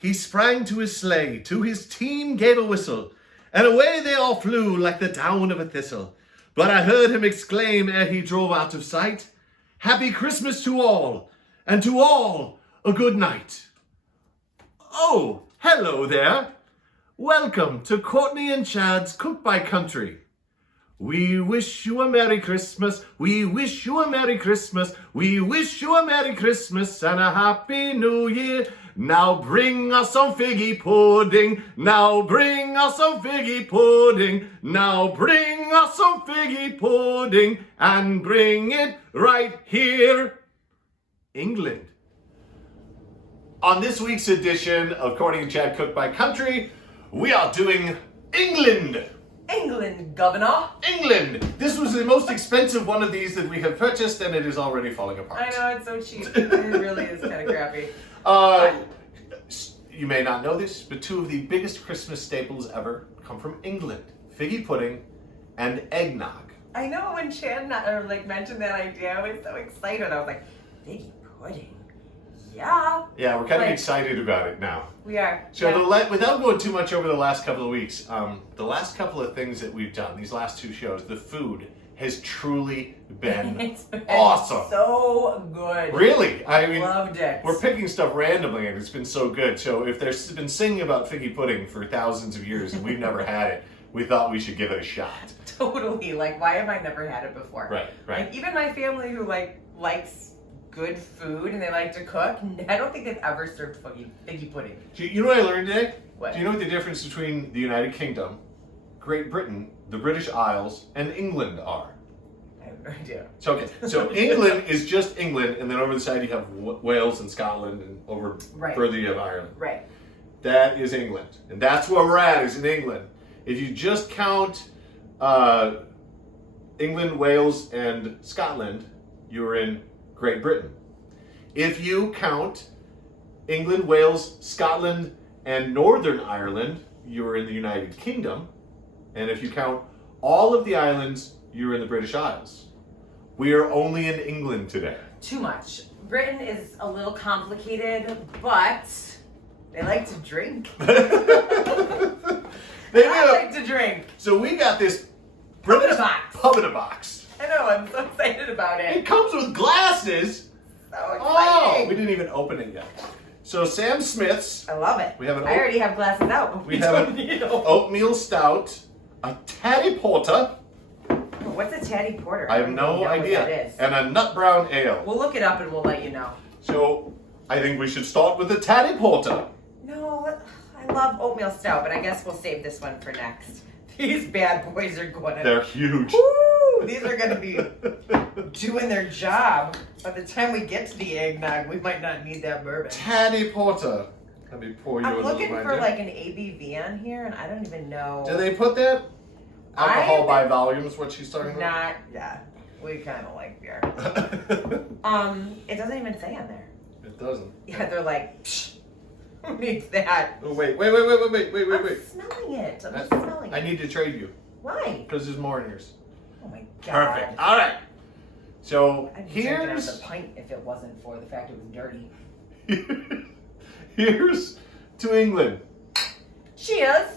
He sprang to his sleigh, to his team gave a whistle, and away they all flew like the down of a thistle. But I heard him exclaim ere he drove out of sight, "Happy Christmas to all, and to all a good night." Oh, hello there. Welcome to Cortny and Chad's Cook by Country. We wish you a Merry Christmas, we wish you a Merry Christmas, we wish you a Merry Christmas and a Happy New Year. Now bring us some figgy pudding, now bring us some figgy pudding, now bring us some figgy pudding, and bring it right here, England. On this week's edition of Cortny and Chad Cook by Country, we are doing England. England, governor. England! This was the most expensive one of these that we have purchased, and it is already falling apart. I know, it's so cheap. It really is kind of crappy. You may not know this, but two of the biggest Christmas staples ever come from England. Figgy pudding and eggnog. I know, when Chad mentioned that idea, I was so excited. I was like, figgy pudding? Yeah. Yeah, we're kind of excited about it now. We are. So yeah. Without going too much over the last couple of weeks, the last couple of things that we've done, these last two shows, the food has truly been, It's been awesome. So good. Really? I mean, loved it. We're picking stuff randomly and it's been so good. So if there's been singing about figgy pudding for thousands of years and we've never had it, we thought we should give it a shot. Totally. Like, why have I never had it before? Right. Like, even my family who likes good food and they like to cook, I don't think they've ever served figgy pudding. You know what I learned today? What? Do you know what the difference between the United Kingdom, Great Britain, the British Isles, and England are? I have no idea. So England is just England, and then over the side you have Wales and Scotland, and over further you have Ireland. Right. That is England, and that's where we're at, is in England. If you just count England, Wales, and Scotland, you're in Great Britain. If you count England, Wales, Scotland, and Northern Ireland, you're in the United Kingdom. And if you count all of the islands, you're in the British Isles. We are only in England today. Too much. Britain is a little complicated, but they like to drink. I like to drink. So we got this Pub in a box. Pub in a box. I know, I'm so excited about it. It comes with glasses. So exciting. Oh, we didn't even open it yet. So Sam Smith's. I love it. We have I already have glasses out. But we have an oatmeal stout, a taddy porter. What's a taddy porter? I have no idea. What that is. And a nut brown ale. We'll look it up and we'll let you know. So I think we should start with the taddy porter. No, I love oatmeal stout, but I guess we'll save this one for next. These bad boys are going to... They're huge. Woo! These are going to be doing their job. By the time we get to the eggnog, we might not need that bourbon. Taddy porter. Let me pour you a I'm little looking bit. for like an ABV on here, and I don't even know. Do they put that? Alcohol by volume is what she's talking about? Yeah. We kind of like beer. It doesn't even say on there. It doesn't. Yeah, they're like, psh, who needs that? Oh, wait. I'm smelling it. I'm smelling it. I need to trade you. Why? Because there's more in yours. Oh my god. Perfect. All right. So I'd be drinking out here's the pint if it wasn't for the fact it was dirty. here's to England. Cheers.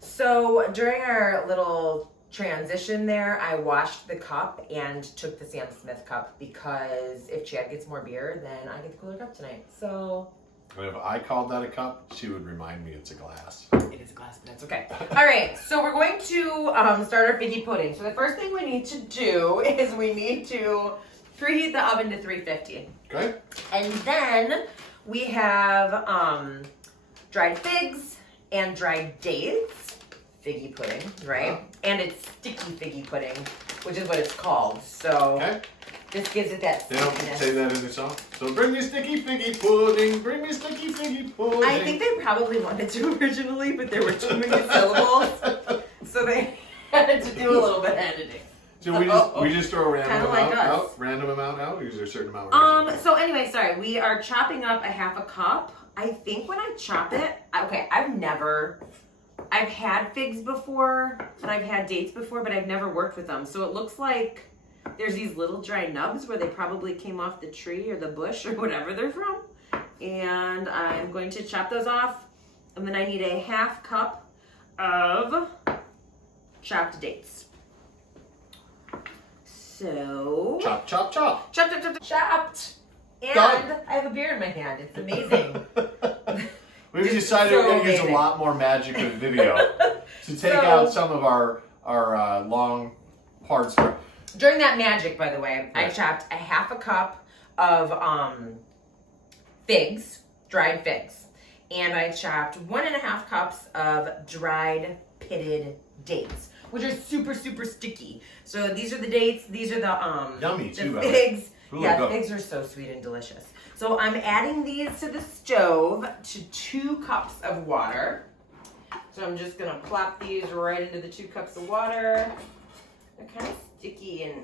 So during our little transition there, I washed the cup and took the Sam Smith cup because if Chad gets more beer, then I get the cooler cup tonight. So But if I called that a cup, she would remind me it's a glass. it is a glass, but that's okay. All right, so we're going to start our figgy pudding. So the first thing we need to do is we need to preheat the oven to 350. Okay. And then we have dried figs and dried dates, figgy pudding, right? And it's sticky figgy pudding, which is what it's called. So this gives it that They don't stickiness. say that in the song. So bring me sticky figgy pudding, bring me sticky figgy pudding. I think they probably wanted to originally, but there were too many syllables, so they had to do a little bit of editing. So we just throw a random Kinda like amount us. out? Random amount out? Or is there a certain amount? So anyway, sorry, we are chopping up a half a cup. I think when I chop it, okay, I've had figs before and I've had dates before, but I've never worked with them. So it looks like there's these little dry nubs where they probably came off the tree or the bush or whatever they're from. And I'm going to chop those off. And then I need a 1/2 cup of chopped dates. So Chop, chop, chop. chop, chop, chop, chop, chopped. And Done. I have a beer in my hand. It's amazing. We've Just decided so we're going to use a amazing. lot more magic in the video to take So- out some of our long, hard stuff. During that magic, by the way, I Right. chopped a 1/2 cup of figs, dried figs. And I chopped 1.5 cups of dried pitted dates, which are super, super sticky. So these are the dates. These are the Yummy, too, the by the way. figs. Ooh, Yeah, good. figs are so sweet and delicious. So I'm adding these to the stove to 2 cups of water. So I'm just gonna plop these right into the 2 cups of water. They're kind of sticky and.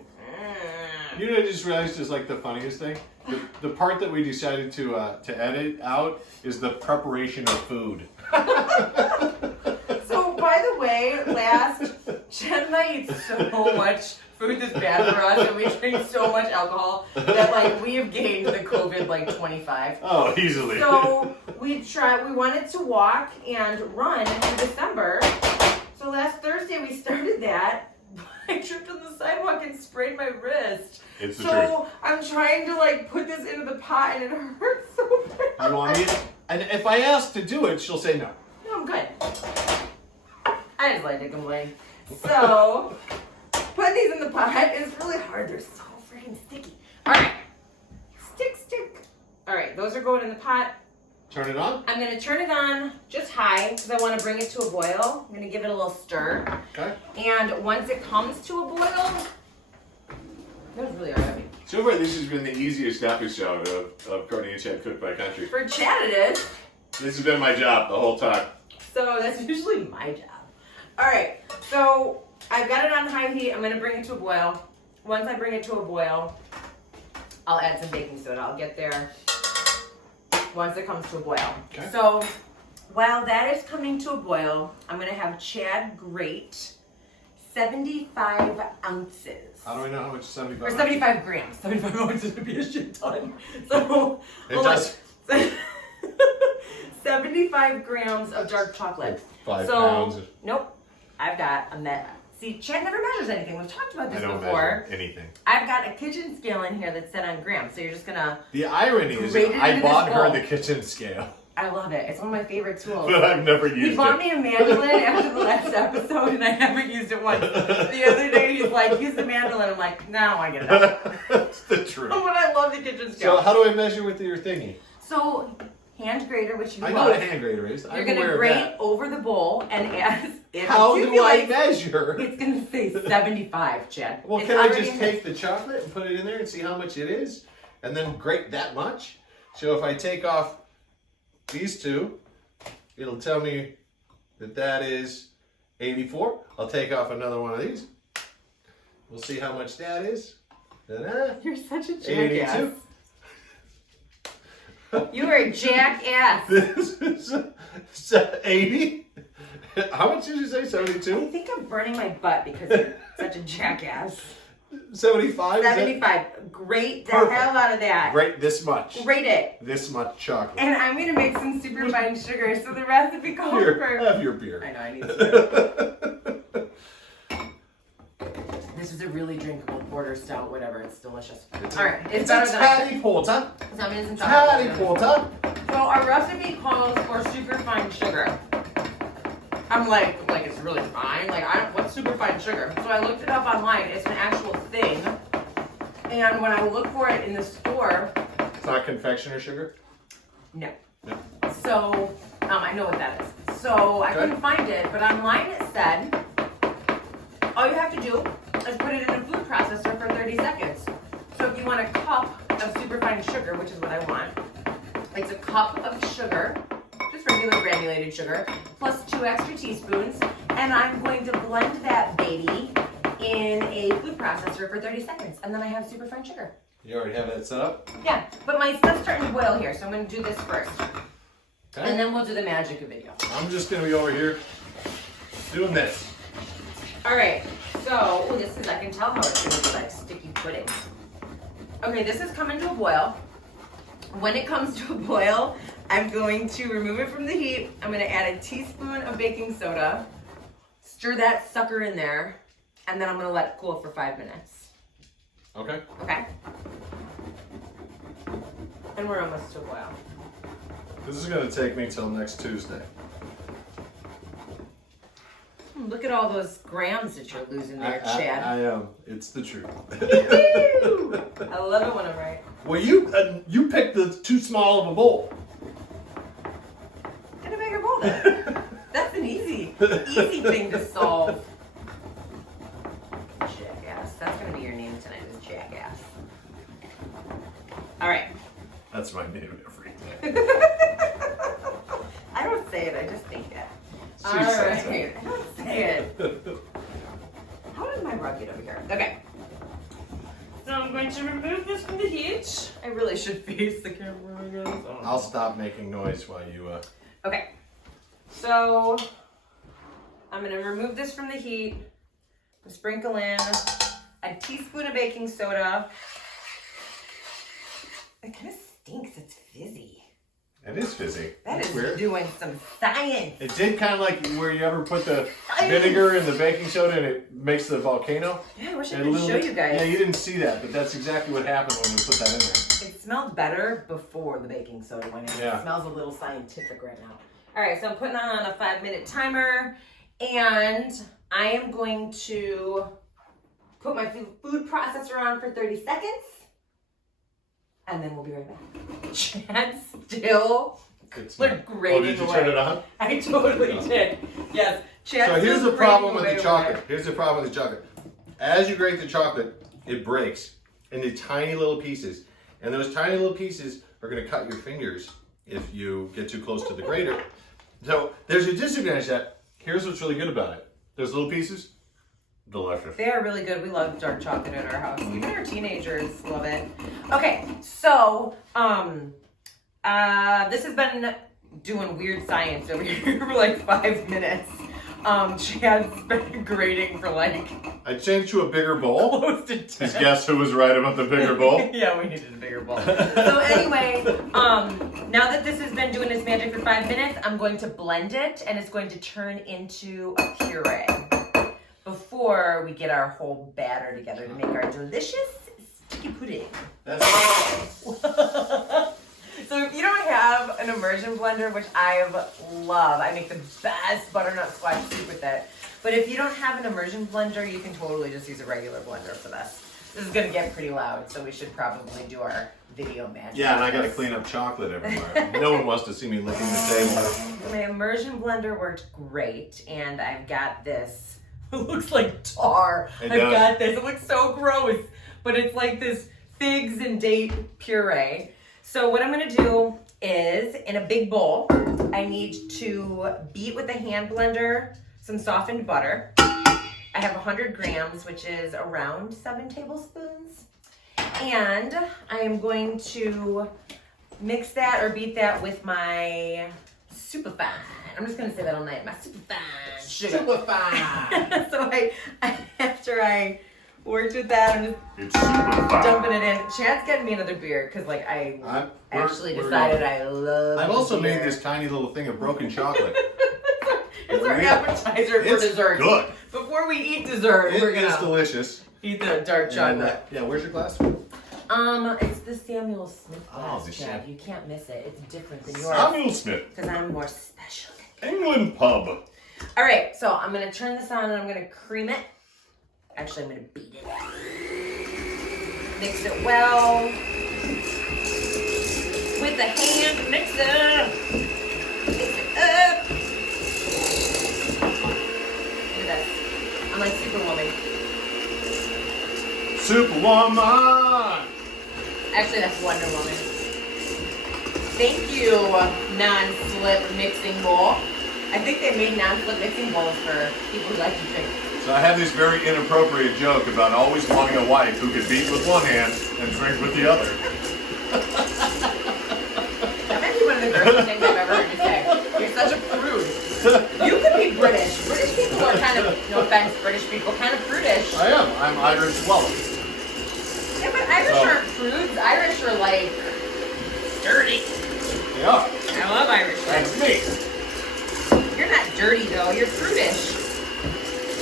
You know, I just realized is like the funniest thing. The part that we decided to edit out is the preparation of food. So, by the way, Jen and I eat so much food that's bad for us, and we drink so much alcohol that, like, we have gained the COVID, like, 25. Oh, easily. So, we wanted to walk and run in December. So, last Thursday, we started that. I tripped on the sidewalk and sprained my wrist. It's the So, I'm trying to, like, put this into the pot, and it hurts so bad. You want me to? And if I ask to do it, she'll say no. No, I'm good. I just like to complain. So, put these in the pot. It's really hard. They're so freaking sticky. All right. Stick. All right, those are going in the pot. Turn it on. I'm going to turn it on just high because I want to bring it to a boil. I'm going to give it a little stir. Okay. And once it comes to a boil, that was really heavy. So far, this has been the easiest episode of Cortny and Chad Cook by Country. For Chad, it is. This has been my job the whole time. So that's usually my job. All right, so I've got it on high heat. I'm gonna bring it to a boil. Once I bring it to a boil, I'll add some baking soda. I'll get there once it comes to a boil. Okay. So while that is coming to a boil, I'm gonna have Chad grate 75 ounces. How do I know how much 75? Or 75 grams. 75 ounces would be a shit ton. So It hold on. does. 75 grams of dark chocolate. 5 So, pounds. nope. I've got a See, Chad never measures anything. We've talked about I this don't before. measure anything. I've got a kitchen scale in here that's set on grams. So you're just gonna. The irony is Grate that it I into bought this her bowl. the kitchen scale, I love it. It's one of my favorite tools. but I've never used He bought it. me a mandolin after the last episode, and I haven't used it once. The other day, he's like, "Use the mandolin." I'm like, "No, I get it." That's the truth. But I love the kitchen scale. So how do I measure with your thingy? So, hand grater, which you I know love. what a hand grater is. You're I'm gonna aware of grate that. over the bowl, and as it How do I accumulates, measure? it's gonna say 75, Chad. Well, It's can I already just in take the chocolate and put it in there and see how much it is? And then grate that much? So if I take off these two, it'll tell me that that is 84. I'll take off another one of these. We'll see how much that is. Ta-da. You're such a 82. jackass. You are a jackass. This is 80. How much did you say? I 72? think I'm burning my butt because you're such a jackass. 75? 75. Grate the Perfect. hell out of that. Grate this much. Grate it. This much chocolate. And I'm gonna make some super fine sugar, so the recipe calls Here, for. have your beer. I know, I need some. This is a really drinkable porter stout, whatever. It's delicious. All right, It's better a than I tatty porter. said. That means it's Tatty not. porter. So our recipe calls for super fine sugar. I'm like it's really fine. Like what's super fine sugar? So I looked it up online. It's an actual thing. And when I look for it in the store, It's not confectioner sugar? no. No. So I know what that is. So I Okay. couldn't find it, but online it said all you have to do is put it in a food processor for 30 seconds. So if you want a cup of superfine sugar, which is what I want, it's a cup of sugar, just regular granulated sugar, plus 2 extra teaspoons, and I'm going to blend that baby in a food processor for 30 seconds, and then I have superfine sugar. You already have that set up? Yeah, but my stuff's starting to boil here, so I'm going to do this first, Okay. and then we'll do the magic video. I'm just going to be over here doing this. All right, so this is, I can tell how it's gonna be like sticky pudding. Okay, this is coming to a boil. When it comes to a boil, I'm going to remove it from the heat. I'm going to add a teaspoon of baking soda, stir that sucker in there, and then I'm going to let it cool for 5 minutes. Okay. Okay? And we're almost to a boil. This is going to take me till next Tuesday. Look at all those grams that you're losing there, Chad. I am. It's the truth. I love it when I'm right. Well, you picked the too small of a bowl. Get a bigger bowl then. That's an easy thing to solve. Jackass. That's going to be your name tonight, is Jackass. All right. That's my name every day. I don't say it, I just think it. She All says right. it. I don't say it. How did my rug get over here? Okay. So I'm going to remove this from the heat. I really should face the camera, I guess. Oh. I'll stop making noise while you. Okay. So I'm going to remove this from the heat. Sprinkle in a teaspoon of baking soda. It kind of stinks. It's fizzy. It is fizzy. That is weird. doing some science. It did kind of like where you ever put the vinegar in the baking soda and it makes the volcano. Yeah, I wish I could show you guys. Yeah, you didn't see that, but that's exactly what happened when we put that in there. It smelled better before the baking soda went in. Yeah. It smells a little scientific right now. All right, so I'm putting on a 5-minute timer, and I am going to put my food processor on for 30 seconds, and then we'll be right back. Chad's still grating did you away. turn it on? I totally did. Yes, Chad's So here's still the problem grating with the away chocolate. over Here's the problem with the chocolate. As you grate the chocolate, it breaks into tiny little pieces. And those tiny little pieces are going to cut your fingers if you get too close to the grater. So there's a disadvantage to that. Here's what's really good about it. Those little pieces, delicious. They are really good. We love dark chocolate in our house. Even our teenagers love it. Okay, so this has been doing weird science over here for like 5 minutes. Chad's been grating for like I changed to a bigger bowl. close to 10. Because guess who was right about the bigger bowl? Yeah, we needed a bigger bowl. So anyway, now that this has been doing its magic for 5 minutes, I'm going to blend it, and it's going to turn into a puree before we get our whole batter together to make our delicious sticky pudding. That's So if you don't have an immersion blender, which I love, I make the best butternut squash soup with it. But if you don't have an immersion blender, you can totally just use a regular blender for this. This is gonna get pretty loud, so we should probably do our video magic. yeah, and I got to clean up chocolate everywhere. No one wants to see me licking the table. My immersion blender worked great, and I've got this. It looks like tar. It I've does. got this. It looks so gross, but it's like this figs and date puree. So what I'm gonna do is, in a big bowl, I need to beat with a hand blender some softened butter. I have 100 grams, which is around 7 tablespoons. And I am going to mix that or beat that with my superfine. I'm just gonna say that all night. My superfine sugar. Superfine. So after I worked with that, I'm just It's super fine. dumping it in. Chad's getting me another beer because like I actually we're decided going. I love. I've also beer. made this tiny little thing of broken chocolate. It's our Yeah. appetizer for It's dessert. good. Before we eat dessert, It we're is gonna delicious. eat the dark And, chocolate. yeah, where's your glass? It's the Samuel Smith Oh, glass, the Chad. Sam- You can't miss it. It's different than yours Samuel Smith, because I'm more special. England pub. All right, so I'm gonna turn this on and I'm gonna cream it. Actually, I'm gonna beat it. Mix it well with the hand. Mix it up. Mix it up. Look at this. I'm like Superwoman. Superwoman. Actually, that's Wonder Woman. Thank you, non-slip mixing bowl. I think they made non-slip mixing bowls for people who like to drink. So I have this very inappropriate joke about always wanting a wife who could beat with one hand and drink with the other. That might be one of the grossest things I've ever heard you say. You're such a prude. You could be British. British people are kind of, no offense, British people, kind of prudish. I am. I'm Irish Welsh. Yeah, but Irish aren't prudes. Irish are like so you're prudish.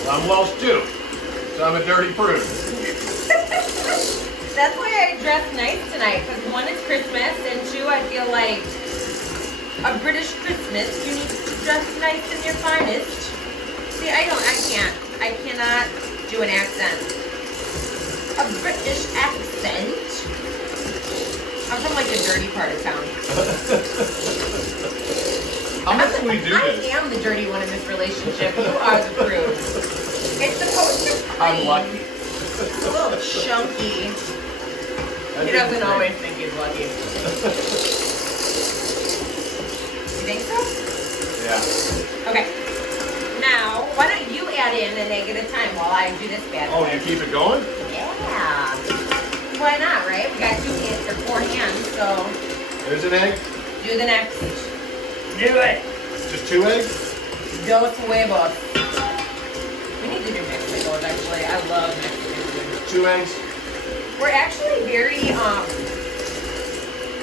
Well, I'm Welsh too, so I'm a dirty prude. That's why I dressed nice tonight, because one, it's Christmas, and two, I feel like a British Christmas, you need to dress nice in your finest. See, I cannot do an accent. A British accent. I'm from like the dirty part of town. How much do we do I this? am the dirty one in this relationship. You are the prude. It's supposed to be. I'm lucky. It's a little chunky. He doesn't always think he's lucky. You think so? Yeah. Okay. Now, why don't you add in an egg at a time while I do this bad Oh, boy? you keep it going? Yeah. Why not, right? We got 4 hands, so There's an egg. do the next. Do it. Just 2 eggs? Dos huevos. We need to do Mexico's, actually. I love Mexican food. 2 eggs. We're actually very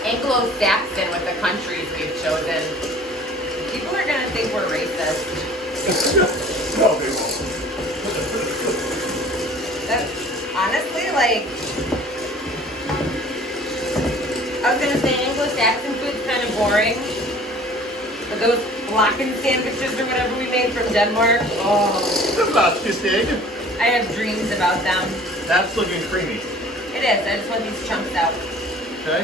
Anglo-Saxon with the countries we've chosen. People are gonna think we're racist. No, they won't. That's honestly like, I was gonna say Anglo-Saxon food's kind of boring, but those Blocken sandwiches or whatever we made from Denmark, oh, The last egg. I have dreams about them. That's looking creamy. It is. I just want these chunks out. Okay.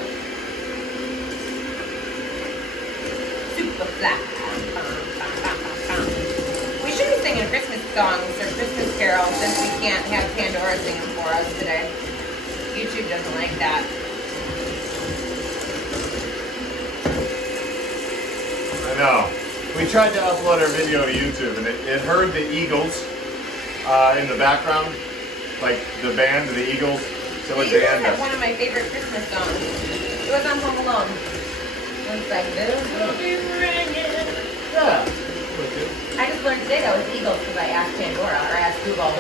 Super flat. We should be singing Christmas songs or Christmas carols since we can't have Pandora singing for us today. YouTube doesn't like that. I know. We tried to upload our video to YouTube, and it heard the Eagles in the background, like the band, the Eagles. So The it Eagles banned have us. one of my favorite Christmas songs. It was on Home Alone. It's like, bells will be ringing. Yeah. I just learned today that was Eagles because I asked Pandora or asked Google.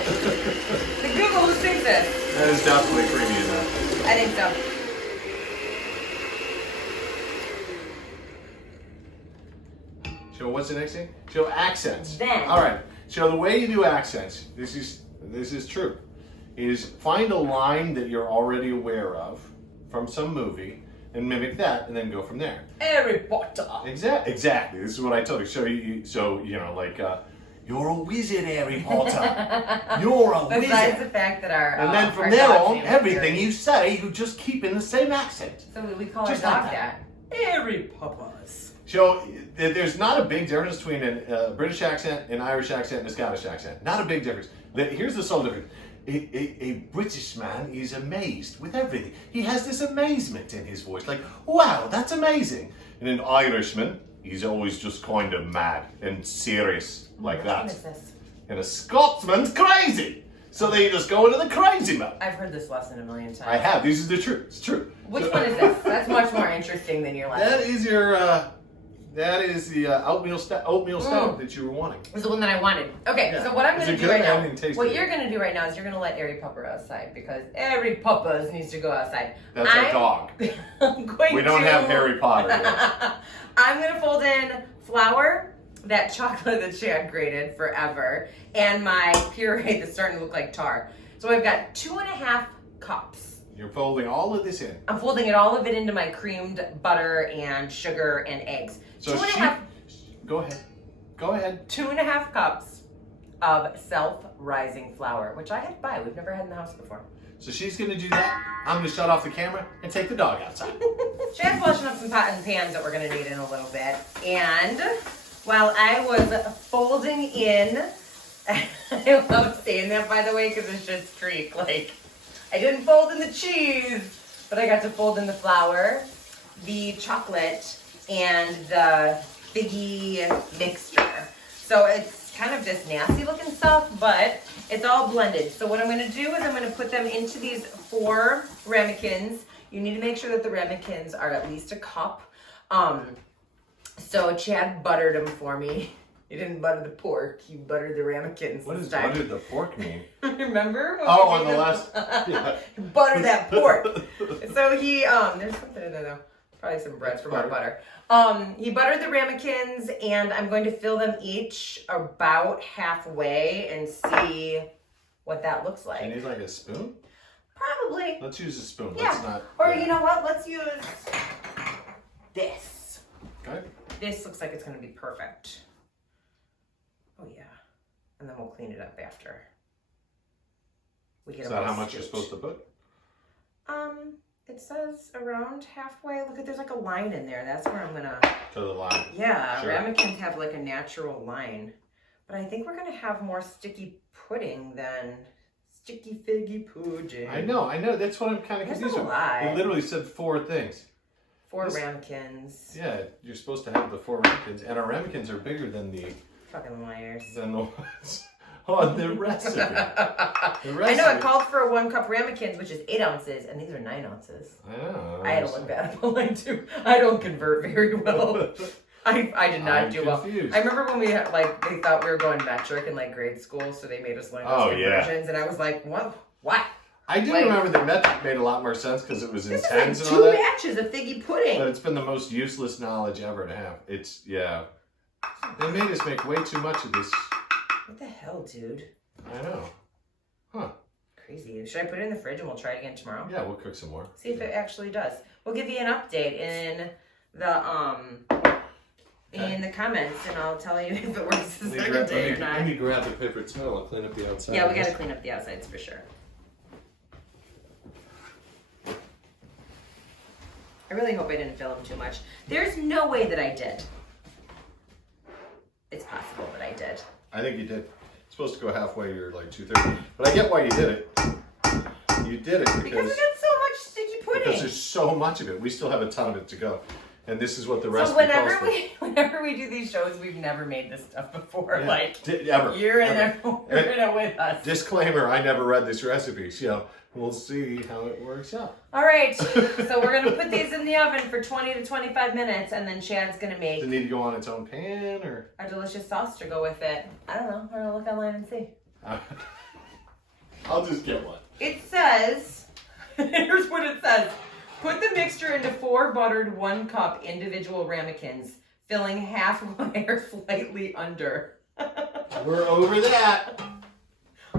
The Google, who sings this? That is definitely creamy enough. I think so. So what's the next thing? So accents. Then. All right. So the way you do accents, this is true, is find a line that you're already aware of from some movie and mimic that, and then go from there. Harry Potter. Exactly. This is what I told you. So you know, like, you're a wizard, Harry Potter. You're a Besides wizard. the fact that our And then from our there dog's on, name is everything Harry. you say, you just keep in the same accent. So we call Just our like dog that. that. Harry Poppers. So there's not a big difference between a British accent, an Irish accent, and a Scottish accent. Not a big difference. Here's the sole difference. A British man is amazed with everything. He has this amazement in his voice, like, wow, that's amazing. And an Irishman, he's always just kind of mad and serious like Which that. one is this? And a Scotsman's crazy. So they just go into the crazy mode. I've heard this lesson a million times. I have. This is the truth. It's true. Which So- one is this? That's much more interesting than your lesson. That is your. That is the oatmeal stout that you were wanting. It was the one that I wanted. Okay, Yeah. so what I'm Is going it to do good? right I now, didn't taste what it. you're going to do right now is you're going to let Airy Pupper outside because Airy Puppers needs to go outside. That's our dog. I'm going We don't to, have Harry Potter yet. I'm going to fold in flour, that chocolate that she had grated forever, and my puree that's starting to look like tar. So I've got 2.5 cups. You're folding all of this in. I'm folding all of it into my creamed butter and sugar and eggs. So 2.5 Go ahead. Go ahead. 2.5 cups of self-rising flour, which I had to buy. We've never had in the house before. So she's gonna do that. I'm gonna shut off the camera and take the dog outside. Chad's washing up some pots and pans that we're gonna need in a little bit. And while I was folding in, I love saying that by the way, because it's just treat. Like, I didn't fold in the cheese, but I got to fold in the flour, the chocolate, and the figgy mixture. So it's kind of this nasty looking stuff, but it's all blended. So what I'm gonna do is I'm gonna put them into these 4 ramekins. You need to make sure that the ramekins are at least a cup. So Chad buttered them for me. He didn't butter the pork, he buttered the ramekins. What this does time. butter the pork mean? Remember? when Oh, we on made the them? last. Yeah. Butter that pork. So he, there's something in there though. Probably some bread That's for more butter. He buttered the ramekins, and I'm going to fill them each about halfway and see what that looks like. You need like a spoon? Probably. Let's use a spoon. Yeah. Let's not. Or you know what? Let's use this. Okay. This looks like it's going to be perfect. Oh yeah. And then we'll clean it up after. We get Is them that all how much you're scooped. supposed to put? It says around halfway. Look at, there's like a line in there. That's where I'm gonna. To the line. Yeah, Sure. ramekins have like a natural line, but I think we're gonna have more sticky pudding than sticky figgy pudding. I know. That's what I'm kind of That's confused a with. lie. It literally said 4 things. 4 ramekins. Yeah, you're supposed to have the 4 ramekins, and our ramekins are bigger than the Fucking liars. ones on the recipe. I know it called for a 1 cup ramekins, which is 8 ounces, and these are 9 ounces. Oh, I had to look that up online too. I don't convert very well. I did not do confused. well. I remember when we had they thought we were going metric in grade school, so they made us learn those conversions, and I was like, what? I do remember that metric made a lot more sense because it was in This is tens like and all 2 that. batches of figgy pudding. But it's been the most useless knowledge ever to have. They made us make way too much of this. What the hell, dude? I know. Huh. Crazy. Should I put it in the fridge and we'll try it again tomorrow? Yeah, we'll cook some more. See if it actually does. We'll give you an update in the comments, and I'll tell you if it works the second day or not. Let me grab the paper towel. I'll clean up the outside. Yeah, we gotta clean up the outsides for sure. I really hope I didn't fill them too much. There's no way that I did. It's possible that I did. I think you did. It's supposed to go halfway. You're like 2/3. But I get why you did it. You did it Because we got so much sticky pudding. because there's so much of it. We still have a ton of it to go, and this is what the rest. So whenever we do these shows, we've never made this stuff before. Yeah. Like Ever. you're in it with us. Disclaimer: I never read this recipe, so we'll see how it works out. All right, so we're gonna put these in the oven for 20 to 25 minutes, and then Chad's gonna make Does it need to go on its own pan, or? a delicious sauce to go with it. I don't know. I'm gonna look online and see. I'll just get one. It says, here's what it says. Put the mixture into 4 buttered 1 cup individual ramekins, filling halfway or slightly under. We're over that.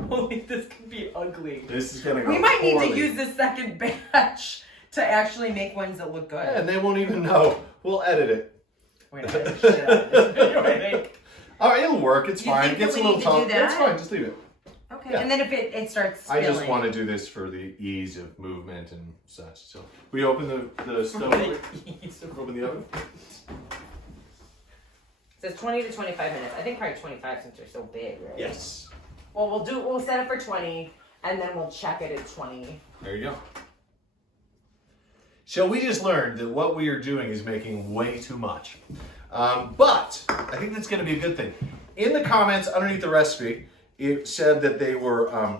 Holy, this could be ugly. This is gonna go. We might need to poorly. use the second batch to actually make ones that look good. Yeah, and they won't even know. We'll edit it. We're not gonna shit out of this video, I think. All right, it'll work. It's You fine. think It gets that a we little need to do tough. that? It's fine. Just leave it. Okay, Yeah. and then if it starts I spilling. just want to do this for the ease of movement and such. So we open the stove. Open the oven. It says 20 to 25 minutes. I think probably 25 since they're so big, right? Yes. Well, we'll set it for 20, and then we'll check it at 20. There you go. So we just learned that what we are doing is making way too much. But I think that's going to be a good thing. In the comments underneath the recipe, it said that they were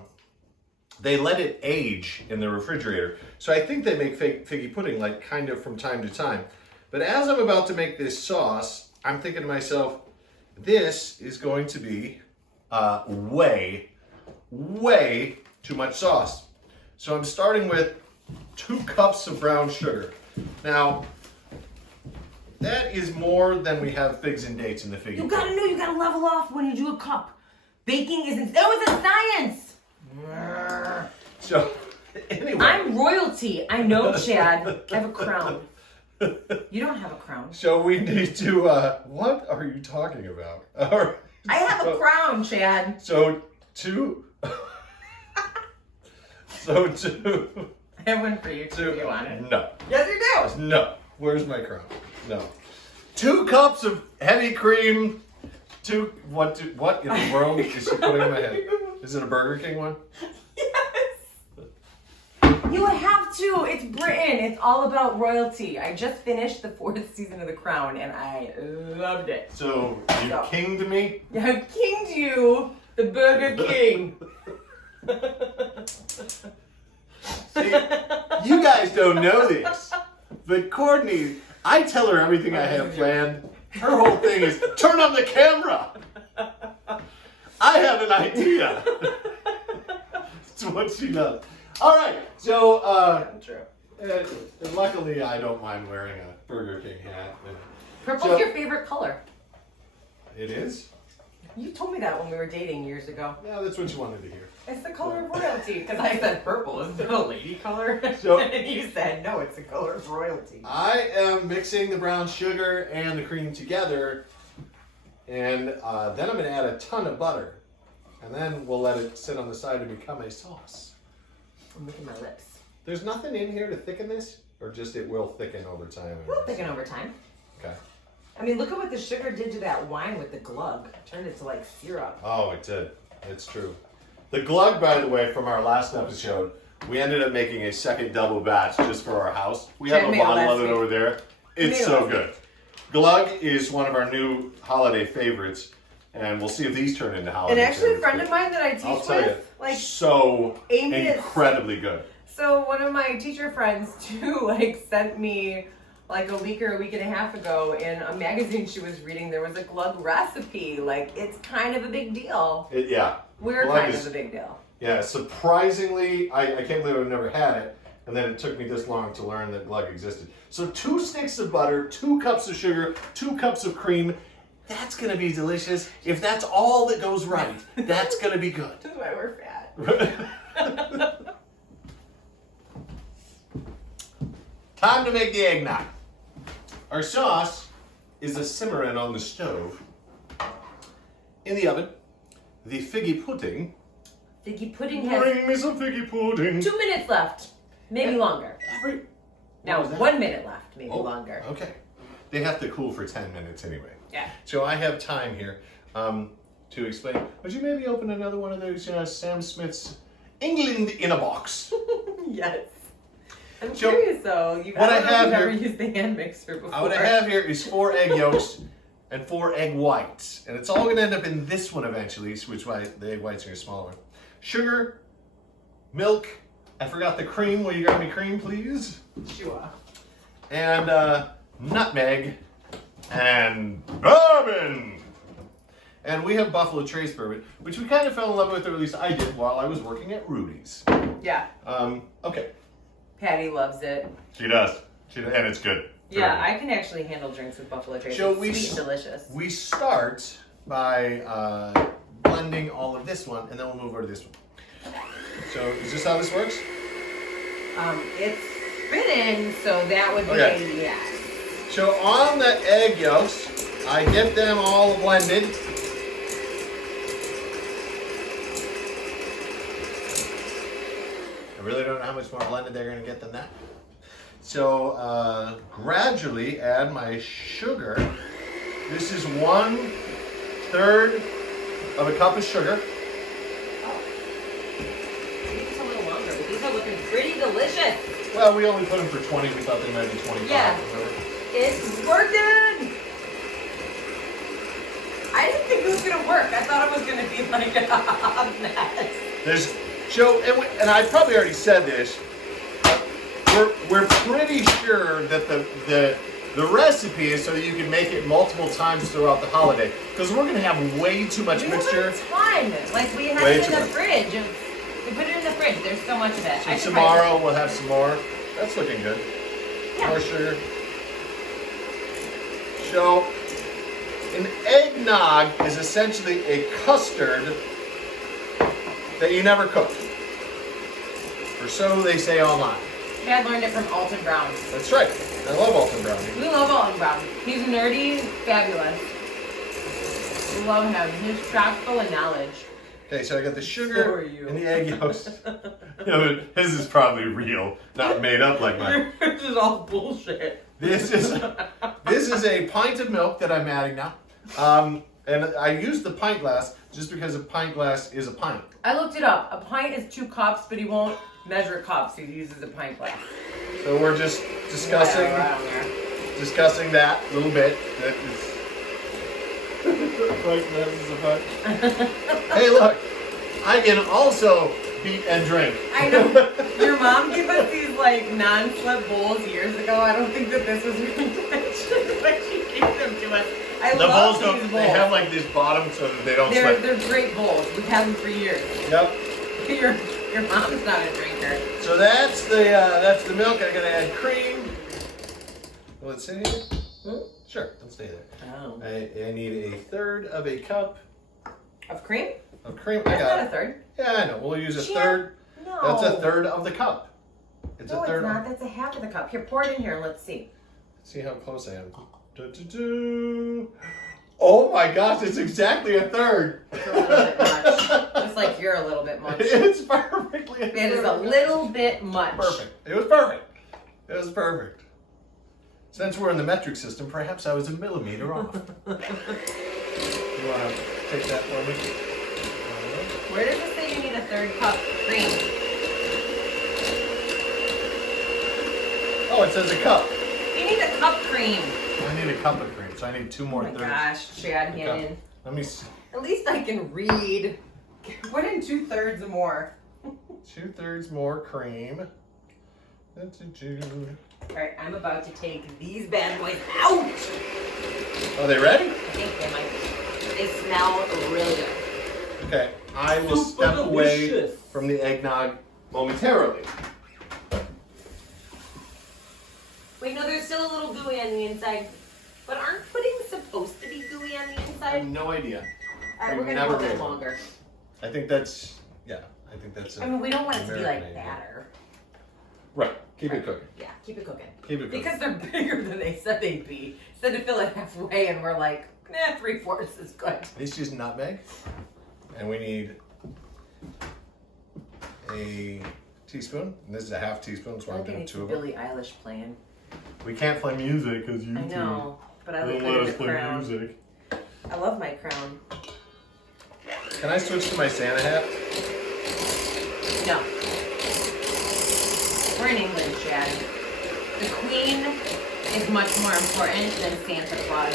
they let it age in the refrigerator. So I think they make figgy pudding like kind of from time to time. But as I'm about to make this sauce, I'm thinking to myself, this is going to be way too much sauce. So I'm starting with 2 cups of brown sugar. Now, that is more than we have figs and dates in the figgy. You gotta know, you gotta level off when you do a cup. Baking isn't, that was a science! So, anyway. I'm royalty. I know, Chad. I have a crown. You don't have a crown. So we need to, what are you talking about? All right. I have a crown, Chad. So, 2. So, 2. I have one for you too, if you want it. No. Yes, you do. No. Where's my crown? No. 2 cups of heavy cream. What in the world is she putting in my head? Is it a Burger King one? Yes. You have to. It's Britain. It's all about royalty. I just finished the 4th season of The Crown, and I loved it. So, you kinged me? I've kinged you, the Burger King. See, you guys don't know this, but Cortny, I tell her everything I have planned. Her whole thing is, turn on the camera. I have an idea. That's what she does. All right, so, True. luckily I don't mind wearing a Burger King hat. Purple's your favorite color. It is? You told me that when we were dating years ago. Yeah, that's what you wanted to hear. It's the color of royalty. Because I said purple. Is it a lady color? So- and you said, no, it's the color of royalty. I am mixing the brown sugar and the cream together, and then I'm going to add a ton of butter, and then we'll let it sit on the side to become a sauce. I'm licking my lips. There's nothing in here to thicken this, or just it will thicken over time? We'll thicken over time. Okay. I mean, look at what the sugar did to that wine with the glug. It turned it to like syrup. Oh, it did. It's true. The glug, by the way, from our last episode, we ended up making a second double batch just for our house. We have a bottle of it over there. It's so good. Glug is one of our new holiday favorites, and we'll see if these turn into holiday And actually, a favorites. friend of mine that I teach I'll tell you, with, like, so Amy is- incredibly good. so one of my teacher friends too, like, sent me like a week and a half ago in a magazine she was reading. There was a glug recipe. Like, it's kind of a big deal. Yeah. We're Glug kind is- of a big deal. Yeah, surprisingly, I can't believe I've never had it. And then it took me this long to learn that glug existed. So 2 sticks of butter, 2 cups of sugar, 2 cups of cream. That's going to be delicious. If that's all that goes right, that's going to be good. That's why we're fat. Time to make the eggnog. Our sauce is a simmering on the stove. In the oven, the figgy pudding. Figgy pudding has Bring me some figgy pudding. 2 minutes left. Maybe longer. Now, What was that? 1 minute left. Maybe Oh, longer. Okay. They have to cool for 10 minutes anyway. Yeah. So I have time here to explain. Would you maybe open another one of those Sam Smith's England in a box? Yes. I'm So, curious though. what I have you've ever here- used the hand mixer before. What I have here is 4 egg yolks and 4 egg whites. And it's all going to end up in this one eventually, which why the egg whites are smaller. Sugar, milk. I forgot the cream. Will you grab me cream, please? Sure. And nutmeg and bourbon. And we have Buffalo Trace bourbon, which we kind of fell in love with, or at least I did while I was working at Rudy's. Yeah. Okay. Patty loves it. She does. And it's good. Yeah, Very I can actually handle drinks with Buffalo Trace. So It's we sweet s- and delicious. good. We start by blending all of this one, and then we'll move over to this one. So is this how this works? It's spinning, so that would be Okay. a yes. So on the egg yolks, I get them all blended. I really don't know how much more blended they're going to get than that. So gradually add my sugar. This is 1/3 of a cup of sugar. It's a little longer, but these are looking pretty delicious. Well, we only put them for 20. We thought they might be 25. Yeah. It's working! I didn't think it was gonna work. I thought it was gonna be like a mess. There's Joe, and I probably already said this. We're pretty sure that the recipe is so that you can make it multiple times throughout the holiday. Because we're gonna have way too much We mixture. have a ton. Like we had Way it in too the much. fridge. We put it in the fridge. There's so much of it. So I should tomorrow we'll have some more. That's looking good. Yeah. More sugar. So an eggnog is essentially a custard that you never cook. Or so they say online. Dad learned it from Alton Brown. That's right. I love Alton Brownie. We love Alton Brown. He's nerdy, fabulous. We love him. He's chock full of knowledge. Okay, so I got the So sugar are you. and the egg yolks. His is probably real, not made up like mine. This is all bullshit. This is a pint of milk that I'm adding now. And I used the pint glass just because a pint glass is a pint. I looked it up. A pint is 2 cups, but he won't measure cups. He uses a pint glass. So we're just discussing Whatever, I don't care. discussing that a little bit. That is pint glasses a pint. Hey, look, I can also eat and drink. I know. Your mom gave us these like non-slip bowls years ago. I don't think that this was her intention, but she gave them to us. I The love bowls these don't. bowls. They have like this bottom so that they don't they're slip. great bowls. We've had them for years. Yep. Your mom's not a drinker. So that's the milk. I'm gonna add cream. Will it stay here? Hmm? Sure, it'll stay there. Oh. I need a third of a cup Of cream? of cream. That's I got not it. a third. Yeah, I know. We'll use a Champ. third. No. That's a third of the cup. It's No, a third. it's not. That's a half of the cup. Here, pour it in here and let's see. See how close I am. Do-do-do. Oh my gosh, it's exactly a third. It's a little bit much. Just like you're a little bit much. It's perfectly a It is third. a little bit much. Perfect. It was perfect. It was perfect. Since we're in the metric system, perhaps I was a millimeter off. You want to take that for me? Where does it say you need a third cup cream? Oh, it says a cup. You need a cup cream. I need a cup of cream, so I need 2 more Oh my thirds. gosh, Chad A cup. Hannon. Let me see. At least I can read. Put in 2/3 or more. 2/3 more cream. Alright, I'm about to take these bad boys out. Are they ready? I think they might be. They smell really good. Okay, I will Super step away delicious. from the eggnog momentarily. Wait, no, there's still a little gooey on the inside. But aren't puddings supposed to be gooey on the I have inside? no idea. Alright, we're we've gonna never hold it made one. longer. I think that's, yeah, I think that's it. I mean, we don't want it to be like American idea. batter. Right, keep it cooking. Yeah, keep it cooking. Keep it cooking. Because they're bigger than they said they'd be. Said to fill it halfway, and we're like, nah, 3/4 is good. This is nutmeg, and we need a teaspoon. And this is a half teaspoon, so I I'm think doing it's 2 of them. Billie Eilish playing. We can't play music because you I know, but I look don't let good us in the play crown. music. I love my crown. Can I switch to my Santa hat? No. We're in England, Chad. The Queen is much more important than Santa Claus.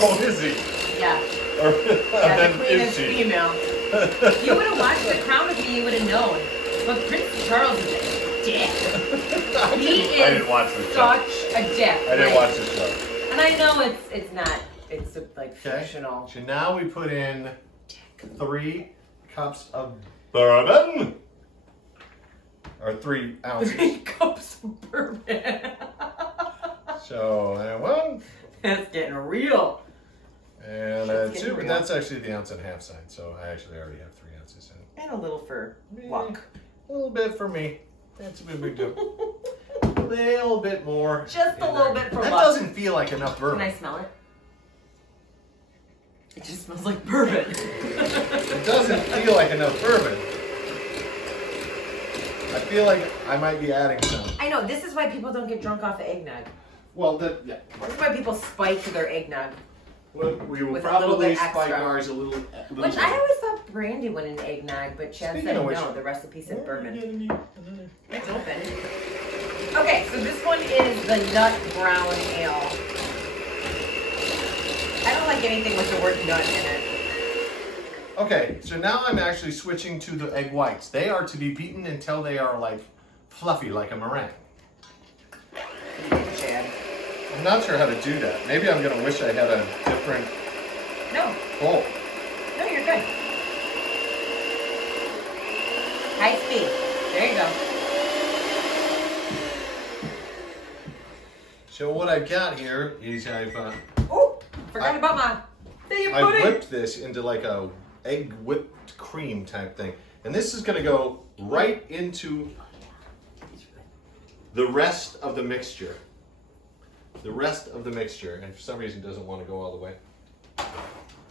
Oh, is he? Yeah. Or Yeah, then the Queen is she? female. If you would have watched The Crown with me, you would have known. But Prince Charles is a dick. He I is didn't watch the show. such a dick. I didn't Like, watch the show. And I know it's not, it's like Okay. fictional. So now we put in 3 cups of bourbon. Or 3 ounces. 3 cups of bourbon. So, and 1. That's getting real. And Shit's 2, getting but real. that's actually the ounce and a half side. So I actually already have 3 ounces in it. And a little for luck. A little bit for me. That's a big deal. A little bit more. Just a in little there. bit for That luck. doesn't feel like enough Can I bourbon. smell it? It just smells like bourbon. It doesn't feel like enough bourbon. I feel like I might be adding some. I know, this is why people don't get drunk off of eggnog. Well, yeah. This is why people spike their eggnog. We will With a little probably bit spike extra. ours a little. Which I always thought brandy went in eggnog, but Chad Speaking said of which- no, the recipe said bourbon. bourbon. It's open. Okay, so this one is the nut brown ale. I don't like anything with the word nut in it. Okay, so now I'm actually switching to the egg whites. They are to be beaten until they are like fluffy, like a meringue. Chad. I'm not sure how to do that. Maybe I'm gonna wish I had a different No, bowl. no, you're good. High speed. There you go. So what I've got here is Oh, forgot about my figgy I've pudding. whipped this into like a egg whipped cream type thing. And this is gonna go right into the rest of the mixture. The rest of the mixture, and for some reason it doesn't want to go all the way.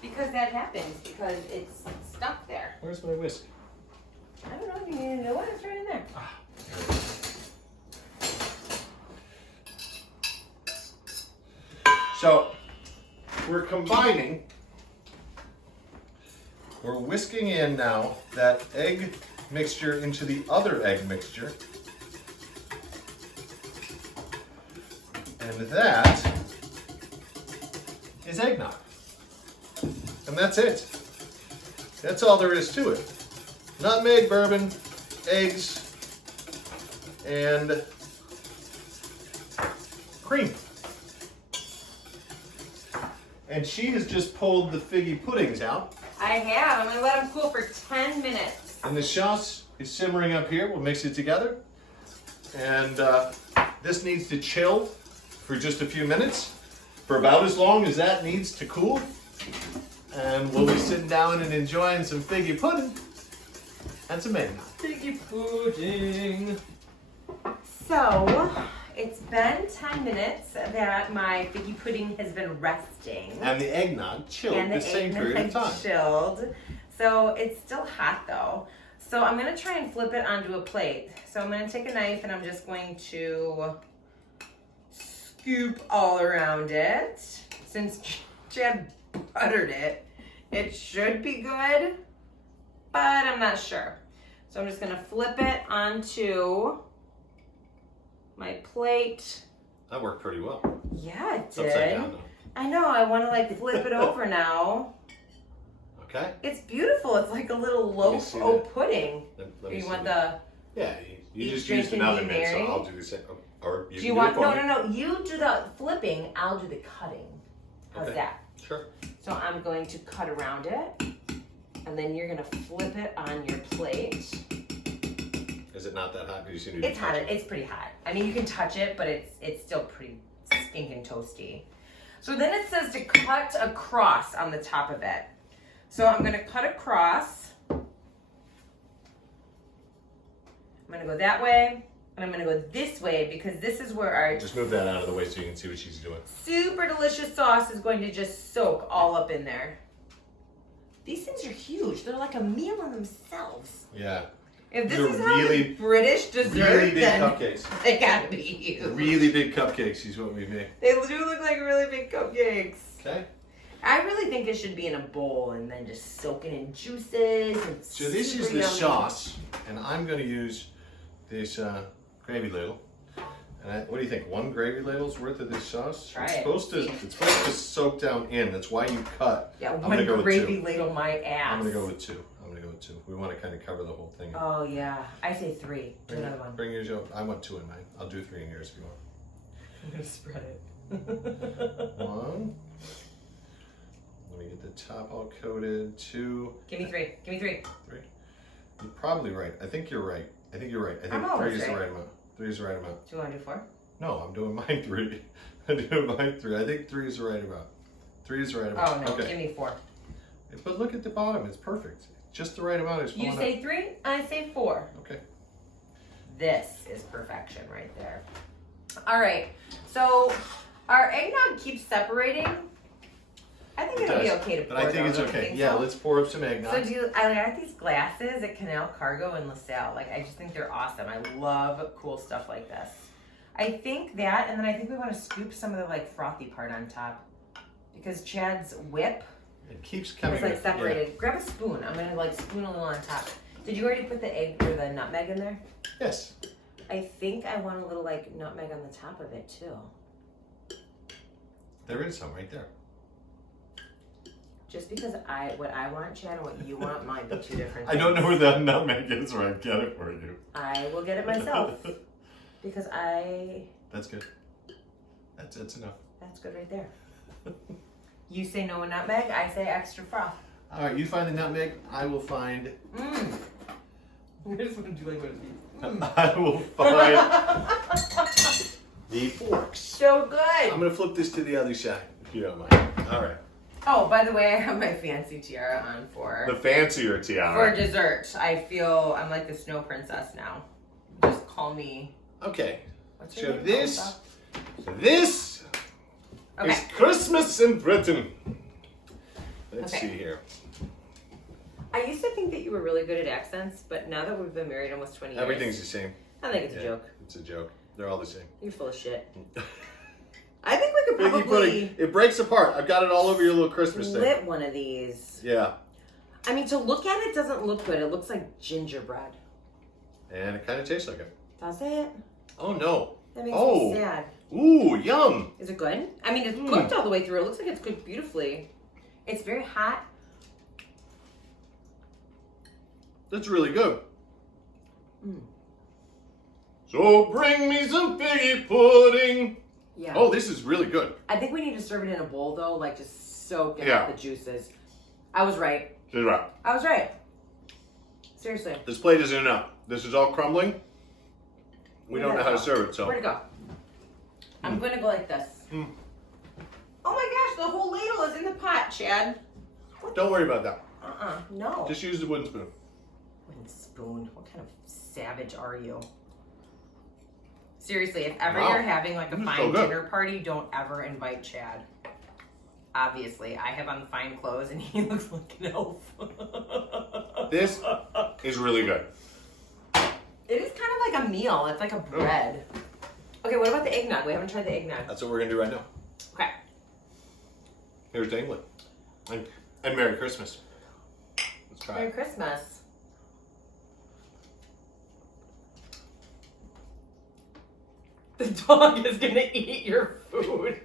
Because that happens, because it's stuck there. Where's my whisk? I don't know, you need to know what? It's right in there. So we're combining, we're whisking in now that egg mixture into the other egg mixture. And that is eggnog. And that's it. That's all there is to it. Nutmeg, bourbon, eggs, and cream. And she has just pulled the figgy puddings out. I have. I'm going to let them cool for 10 minutes. And the sauce is simmering up here. We'll mix it together. And this needs to chill for just a few minutes, for about as long as that needs to cool. And we'll be sitting down and enjoying some figgy pudding and some eggnog. Figgy pudding. So, it's been 10 minutes that my figgy pudding has been resting. And the eggnog chilled And the same period of time. Chilled. So, it's still hot though. So, I'm going to try and flip it onto a plate. So, I'm going to take a knife and I'm just going to scoop all around it. Since Chad buttered it, it should be good, but I'm not sure. So I'm just gonna flip it onto my plate. That worked pretty well. Yeah, it It's upside did. down though. I know, I wanna like flip it over now. Okay. It's beautiful, it's like a little Let me loaf see of that. pudding. Let me You see want that. the, Yeah, you each just drink used an can be oven mitt, so varied? I'll do the same. Or you do you can want, do it for no, me. you do the flipping, I'll do the cutting. How's Okay. that? Sure. So I'm going to cut around it, and then you're gonna flip it on your plate. Is it not that hot? You seem to be It's hot. touching it. It's pretty hot. I mean, you can touch it, but it's still pretty stinking toasty. So then it says to cut across on the top of it. So I'm gonna cut across. I'm gonna go that way, and I'm gonna go this way because this is where our Just move that out of the way so you can see what she's doing. super delicious sauce is going to just soak all up in there. These things are huge. They're like a meal in themselves. Yeah. If this They're is how really- the British dessert, Really big then cupcakes. they gotta be huge. Really big cupcakes is what we make. They do look like really big cupcakes. Okay. I really think this should be in a bowl and then just soaking in juices. And So this is super the yummy. sauce, and I'm going to use this gravy ladle. And what do you think? One gravy ladle's worth of this sauce? Try it's it. supposed to soak down in. That's why you cut. Yeah, I'm one gonna go with gravy two. ladle my ass. I'm going to go with two. We want to kind of cover the whole thing. Oh yeah, I say 3. Do another one. Bring yours up. I want 2 in mine. I'll do 3 in yours if you want. I'm gonna spread it. 1. Let me get the top all coated. 2. Give me 3. Give me 3. 3. You're probably right. I think you're right. I think I'm 3 always is the right. right amount. 3 is the right amount. Do you want to do 4? No, I'm doing mine 3. I'm doing mine 3. I think 3 is the right amount. 3 is the right amount. Oh no, Okay. give me 4. But look at the bottom. It's perfect. Just the right amount is You falling say 3, I say 4. up. Okay. This is perfection right there. All right, so our eggnog keeps separating. I think it'll be does. okay to pour. But I think though, it's don't you okay. think Yeah, so? let's pour up some eggnog. So I like these glasses at Canal Cargo in LaSalle. Like I just think they're awesome. I love cool stuff like this. I think that, and then I think we want to scoop some of the like frothy part on top because Chad's whip It keeps coming. is like up. separated. Grab a spoon. I'm gonna like spoon a little on top. Did you already put the egg or the nutmeg in there? Yeah. Yes. I think I want a little like nutmeg on the top of it too. There is some right there. Just because what I want, Chad, and what you want might be 2 different I things. don't know where that nutmeg is, or I'd get it for you. I will get it myself because That's good. That's enough. that's good right there. You say no nutmeg, I say extra froth. All right, you find the nutmeg. I will find. Mmm. I just want to do like what it means. I will find the forks. So good. I'm gonna flip this to the other side, if you don't mind. All right. Oh, by the way, I have my fancy tiara on for The fancier for tiara. dessert. I feel I'm like the snow princess now. Just call me. Okay. What's So your name? this is Okay. Christmas in Britain. Let's Okay. see here. I used to think that you were really good at accents, but now that we've been married almost 20 years, Everything's the same. I think it's a Yeah, joke. It's a joke. They're all the same. You're full of shit. I think we could Figgy pudding. probably It breaks apart. I've got it all over your little Christmas thing. flip one of these. Yeah. I mean, to look at it doesn't look good. It looks like gingerbread. And it kind of tastes like it. Does it? Oh no. That makes Oh. me sad. Ooh, yum. Is it good? I mean, it's cooked all the way through. It looks like it's cooked beautifully. It's very hot. That's really good. Mm. So bring me some figgy pudding. Yeah. Oh, this is really good. I think we need to serve it in a bowl, though, like just soak in Yeah. the juices. I was right. This is right. I was right. Seriously. This plate isn't enough. This is all crumbling. We Where'd don't know that how to go? serve it, so. Where'd it go? I'm going to go like this. Mm. Oh my gosh, the whole ladle is in the pot, Chad. Don't worry about that. No. Just use the wooden spoon. Wooden spoon. What kind of savage are you? Seriously, if ever Wow. you're having like a This is fine so good. dinner party, don't ever invite Chad. Obviously, I have on fine clothes and he looks like an elf. This is really good. It is kind of like a meal. It's like a bread. Okay, what about the eggnog? We haven't tried the eggnog. That's what we're gonna do right now. Okay. Here's to England. And Merry Christmas. Let's try Merry it. Christmas. The dog is gonna eat your food.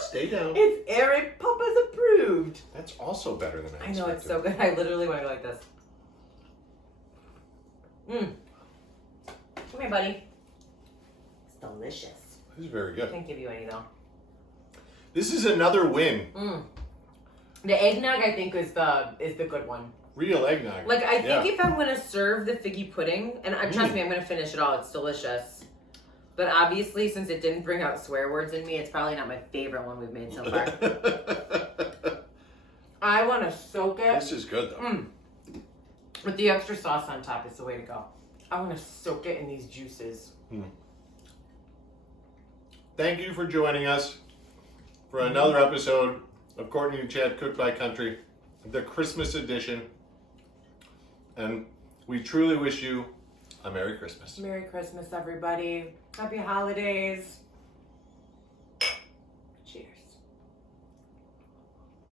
Stay down. It's Eric Papa's approved. That's also better than I know, it's so good. I literally want to go like this. Come here, buddy. It's delicious. This is very good. Can't give you any though. This is another win. The eggnog, I think, is the good one. Real eggnog. Like, I think if I'm gonna serve the figgy pudding, and trust me, I'm gonna finish it all. It's delicious. But obviously, since it didn't bring out swear words in me, it's probably not my favorite one we've made so far. I want to soak it. This is good though. With the extra sauce on top is the way to go. I want to soak it in these juices. Thank you for joining us for another episode of Cortny and Chad Cook by Country, the Christmas edition. And we truly wish you a Merry Christmas. Merry Christmas, everybody. Happy holidays.